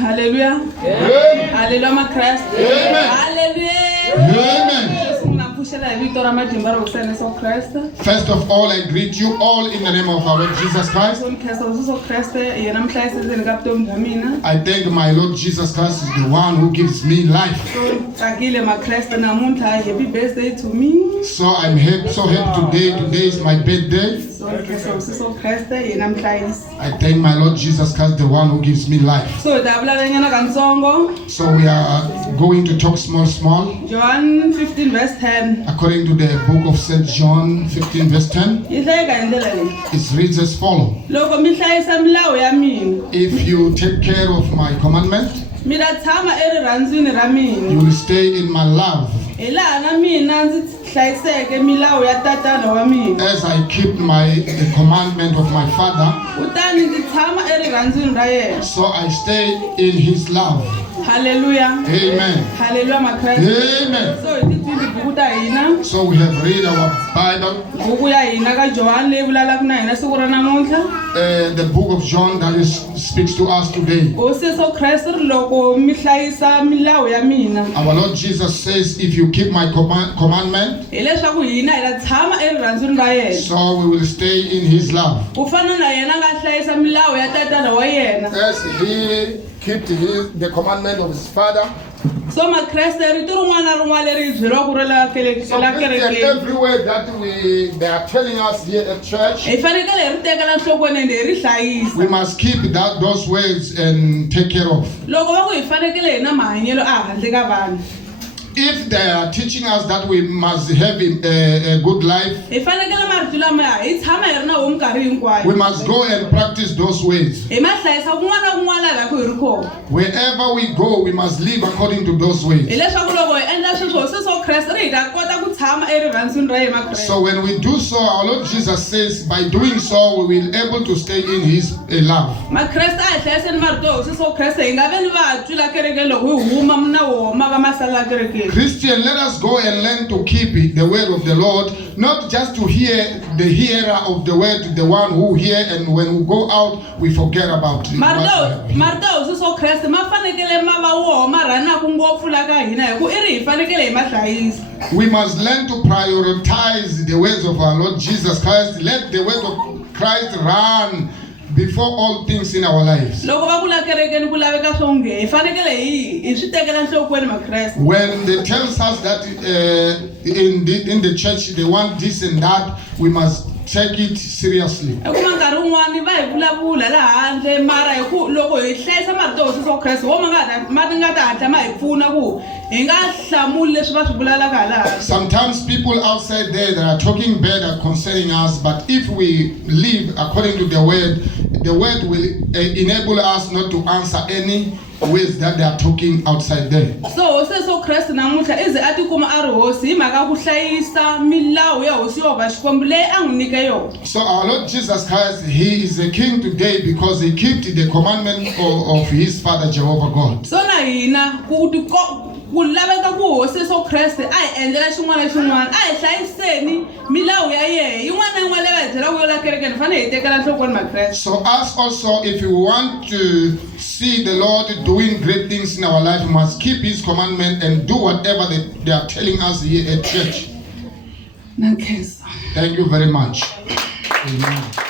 Hallelujah. Amen. Hallelujah, Christ. Amen. Hallelujah. Amen. First of all, I greet you all in the name of our Lord Jesus Christ. I thank my Lord Jesus Christ is the one who gives me life. So I'm so happy today. Today is my birthday. I thank my Lord Jesus Christ, the one who gives me life. So we are going to talk small. John 15 verse 10. According to the book of St. John 15 verse 10, it reads as follows. If you take care of my commandment, you will stay in my love. As I keep the commandment of my Father, so I stay in His love. Hallelujah. Amen. Hallelujah, my Christ. Amen. So we have read our Bible. The book of John that speaks to us today. Our Lord Jesus says, if you keep my commandment, so we will stay in His love. As He kept the commandment of His Father. So my Christ, everywhere that they are telling us here at church, we must keep those words and take care of. If they are teaching us that we must have a good life, we must go and practice those ways. Wherever we go, we must live according to those ways. So when we do so, our Lord Jesus says, by doing so, we will be able to stay in His love. Christian, let us go and learn to keep the word of the Lord, not just to hear the hearer of the word, the one who hear, and when we go out, we forget about it. We must learn to prioritize the words of our Lord Jesus Christ. Let the word of Christ run before all things in our lives. When they tell us that in the church they want this and that, we must take it seriously. Sometimes people outside there that are talking bad concerning us, but if we live according to the word will enable us not to answer any ways that they are talking outside there. So our Lord Jesus Christ, He is a king today because He kept the commandment of His Father Jehovah God. So us also, if we want to see the Lord doing great things in our life, we must keep His commandment and do whatever they are telling us here at church. Thank you very much. Amen.